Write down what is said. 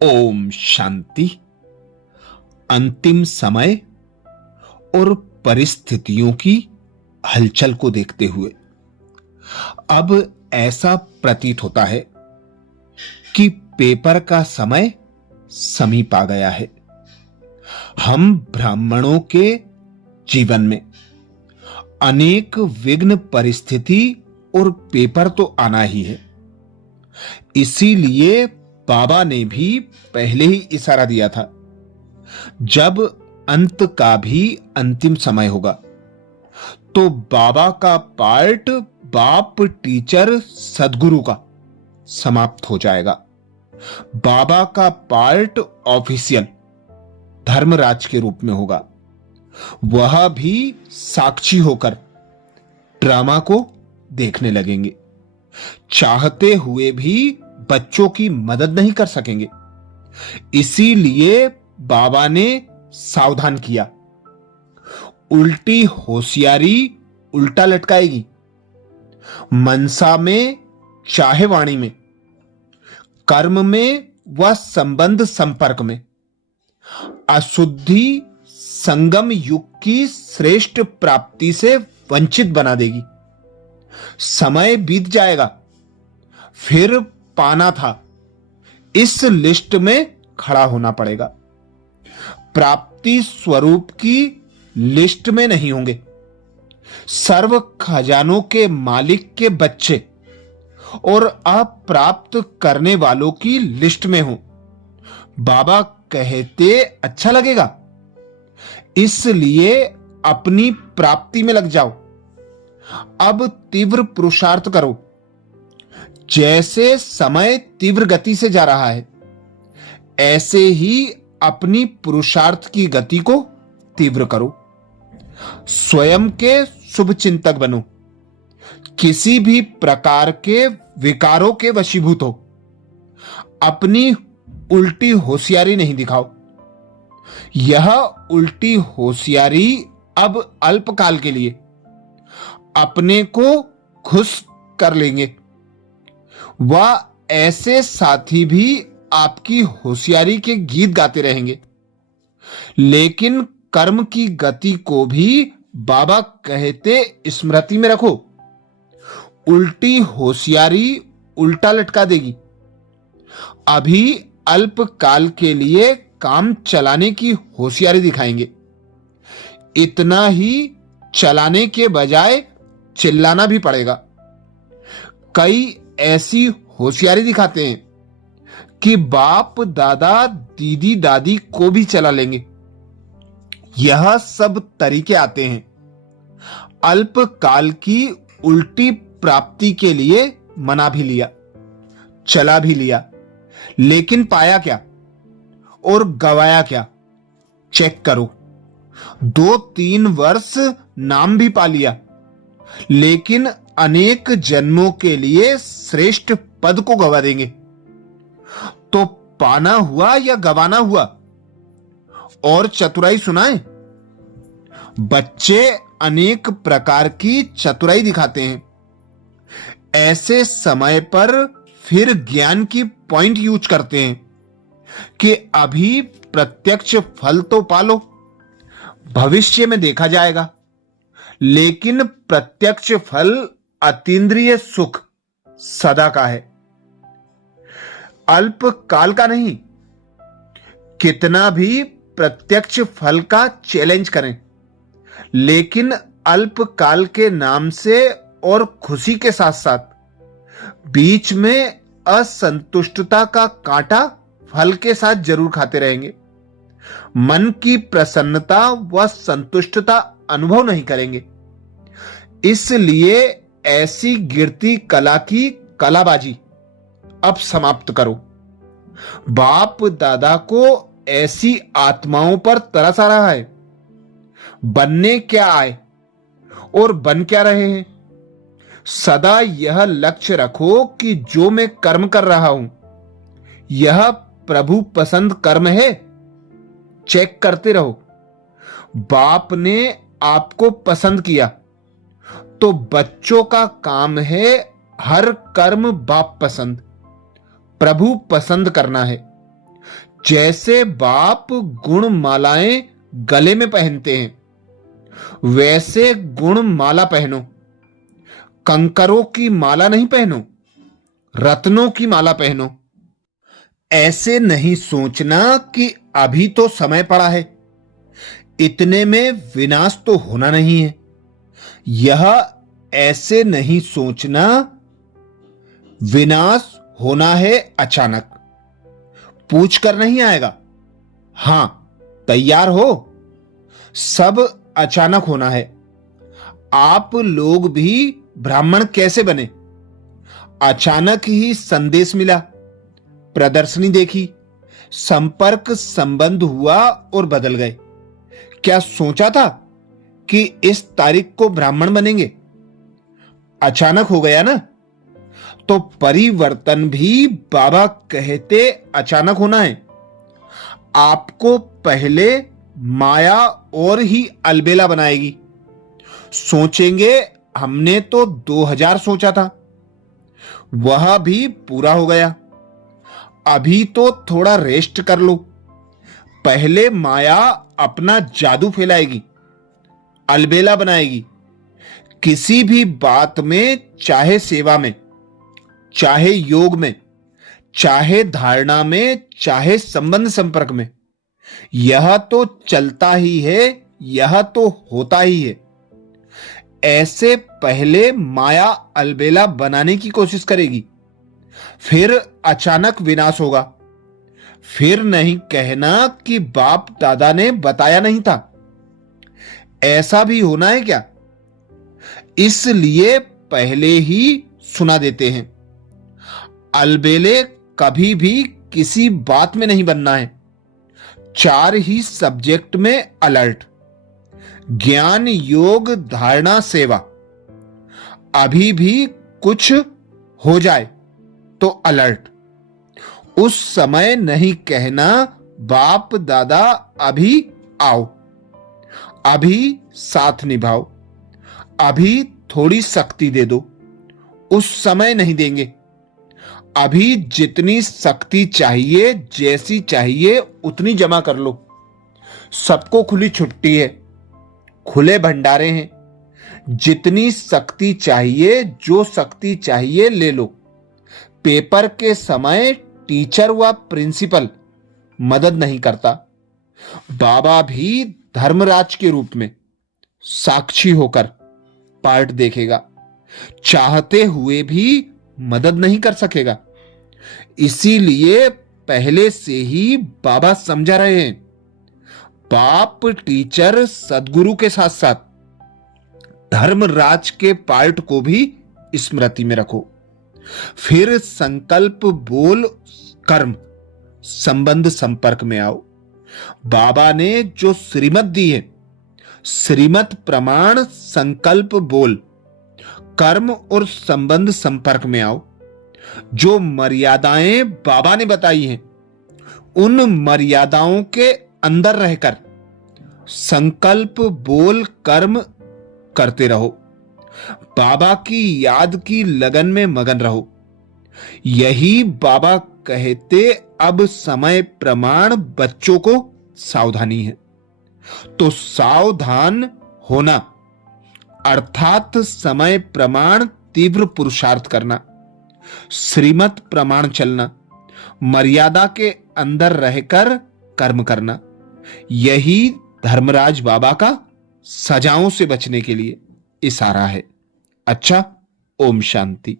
ओम शांति। अंतिम समय और परिस्थितियों की हलचल को देखते हुए अब ऐसा प्रतीत होता है कि पेपर का समय समीप आ गया है। हम ब्राह्मणों के जीवन में अनेक विघ्न परिस्थिति और पेपर तो आना ही है। इसीलिए बाबा ने भी पहले ही इशारा दिया था, जब अंत का भी अंतिम समय होगा तो बाबा का पार्ट बाप टीचर सदगुरु का समाप्त हो जाएगा। बाबा का पार्ट ऑफिशियल धर्मराज के रूप में होगा। वह भी साक्षी होकर ड्रामा को देखने लगेंगे। चाहते हुए भी बच्चों की मदद नहीं कर सकेंगे। इसीलिए बाबा ने सावधान किया। उल्टी होशियारी उल्टा लटकाएगी। मनसा में चाहे वाणी में, कर्म में व संबंध संपर्क में अशुद्धि संगम युग की श्रेष्ठ प्राप्ति से वंचित बना देगी। समय बीत जाएगा, फिर पाना था, इस लिस्ट में खड़ा होना पड़ेगा। प्राप्ति स्वरूप की लिस्ट में नहीं होंगे। सर्व खजानों के मालिक के बच्चे और अप्राप्त करने वालों की लिस्ट में हो। बाबा कहते अच्छा लगेगा, इसलिए अपनी प्राप्ति में लग जाओ। अब तीव्र पुरुषार्थ करो। जैसे समय तीव्र गति से जा रहा है, ऐसे ही अपनी पुरुषार्थ की गति को तीव्र करो। स्वयं के शुभ चिंतक बनो। किसी भी प्रकार के विकारों के वशीभूत हो। अपनी उल्टी होशियारी नहीं दिखाओ। यह उल्टी होशियारी अब अल्पकाल के लिए अपने को खुश कर लेंगे। वह ऐसे साथी भी आपकी होशियारी के गीत गाते रहेंगे, लेकिन कर्म की गति को भी बाबा कहते स्मृति में रखो। उल्टी होशियारी उल्टा लटका देगी। अभी अल्पकाल के लिए काम चलाने की होशियारी दिखाएंगे। इतना ही चलाने के बजाय चिल्लाना भी पड़ेगा। कई ऐसी होशियारी दिखाते हैं कि बाप दादा दीदी दादी को भी चला लेंगे। यह सब तरीके आते हैं अल्पकाल की उल्टी प्राप्ति के लिए। मना भी लिया, चला भी लिया, लेकिन पाया क्या और गवाया क्या? चेक करो। 2-3 वर्ष नाम भी पा लिया, लेकिन अनेक जन्मों के लिए श्रेष्ठ पद को गवा देंगे। तो पाना हुआ या गवाना हुआ? और चतुराई सुनाएं। बच्चे अनेक प्रकार की चतुराई दिखाते हैं। ऐसे समय पर फिर ज्ञान की पॉइंट यूज करते हैं कि अभी प्रत्यक्ष फल तो पालो, भविष्य में देखा जाएगा। लेकिन प्रत्यक्ष फल अतीन्द्रिय सुख सदा का है, अल्पकाल का नहीं। कितना भी प्रत्यक्ष फल का चैलेंज करें, लेकिन अल्पकाल के नाम से और खुशी के साथ साथ बीच में असंतुष्टता का कांटा फल के साथ जरूर खाते रहेंगे। मन की प्रसन्नता व संतुष्टता अनुभव नहीं करेंगे। इसलिए ऐसी गिरती कला की कलाबाजी अब समाप्त करो। बाप दादा को ऐसी आत्माओं पर तरस आ रहा है। बनने क्या आए और बन क्या रहे हैं। सदा यह लक्ष्य रखो कि जो मैं कर्म कर रहा हूं, यह प्रभु पसंद कर्म है। चेक करते रहो। बाप ने आपको पसंद किया, तो बच्चों का काम है हर कर्म बाप पसंद, प्रभु पसंद करना है। जैसे बाप गुण मालाएं गले में पहनते हैं वैसे गुण माला पहनो। कंकरों की माला नहीं पहनो, रत्नों की माला पहनो। ऐसे नहीं सोचना कि अभी तो समय पड़ा है, इतने में विनाश तो होना नहीं है। यह ऐसे नहीं सोचना विनाश होना है अचानक, पूछ कर नहीं आएगा। हां, तैयार हो, सब अचानक होना है। आप लोग भी ब्राह्मण कैसे बने? अचानक ही संदेश मिला, प्रदर्शनी देखी, संपर्क संबंध हुआ और बदल गए। क्या सोचा था कि इस तारीख को ब्राह्मण बनेंगे? अचानक हो गया ना। तो परिवर्तन भी बाबा कहते अचानक होना है। आपको पहले माया और ही अलबेला बनाएगी। सोचेंगे हमने तो 2000 सोचा था, वह भी पूरा हो गया। अभी तो थोड़ा रेस्ट कर लो। पहले माया अपना जादू फैलाएगी, अलबेला बनाएगी। किसी भी बात में, चाहे सेवा में, चाहे योग में, चाहे धारणा में, चाहे संबंध संपर्क में, यह तो चलता ही है, यह तो होता ही है। ऐसे पहले माया अलबेला बनाने की कोशिश करेगी, फिर अचानक विनाश होगा। फिर नहीं कहना कि बाप दादा ने बताया नहीं था। ऐसा भी होना है क्या? इसलिए पहले ही सुना देते हैं। अलबेले कभी भी किसी बात में नहीं बनना है। 4 ही सब्जेक्ट में अलर्ट: ज्ञान, योग, धारणा, सेवा। अभी भी कुछ हो जाए तो अलर्ट। उस समय नहीं कहना बाप दादा अभी आओ, अभी साथ निभाओ, अभी थोड़ी शक्ति दे दो। उस समय नहीं देंगे। अभी जितनी शक्ति चाहिए, जैसी चाहिए उतनी जमा कर लो। सबको खुली छुट्टी है, खुले भंडारे हैं। जितनी शक्ति चाहिए, जो शक्ति चाहिए ले लो। पेपर के समय टीचर व प्रिंसिपल मदद नहीं करता। बाबा भी धर्मराज के रूप में साक्षी होकर पार्ट देखेगा, चाहते हुए भी मदद नहीं कर सकेगा। इसीलिए पहले से ही बाबा समझा रहे हैं, बाप, टीचर, सदगुरु के साथ साथ धर्मराज के पार्ट को भी स्मृति में रखो। फिर संकल्प, बोल, कर्म, संबंध संपर्क में आओ। बाबा ने जो श्रीमत दी है, श्रीमत प्रमाण संकल्प, बोल, कर्म और संबंध संपर्क में आओ। जो मर्यादाएं बाबा ने बताई हैं, उन मर्यादाओं के अंदर रहकर संकल्प, बोल, कर्म करते रहो। बाबा की याद की लगन में मगन रहो। यही बाबा कहते अब समय प्रमाण बच्चों को सावधानी है। तो सावधान होना अर्थात समय प्रमाण तीव्र पुरुषार्थ करना, श्रीमत प्रमाण चलना, मर्यादा के अंदर रहकर कर्म करना। यही धर्मराज बाबा का सजाओं से बचने के लिए इशारा है। अच्छा, ओम शांति।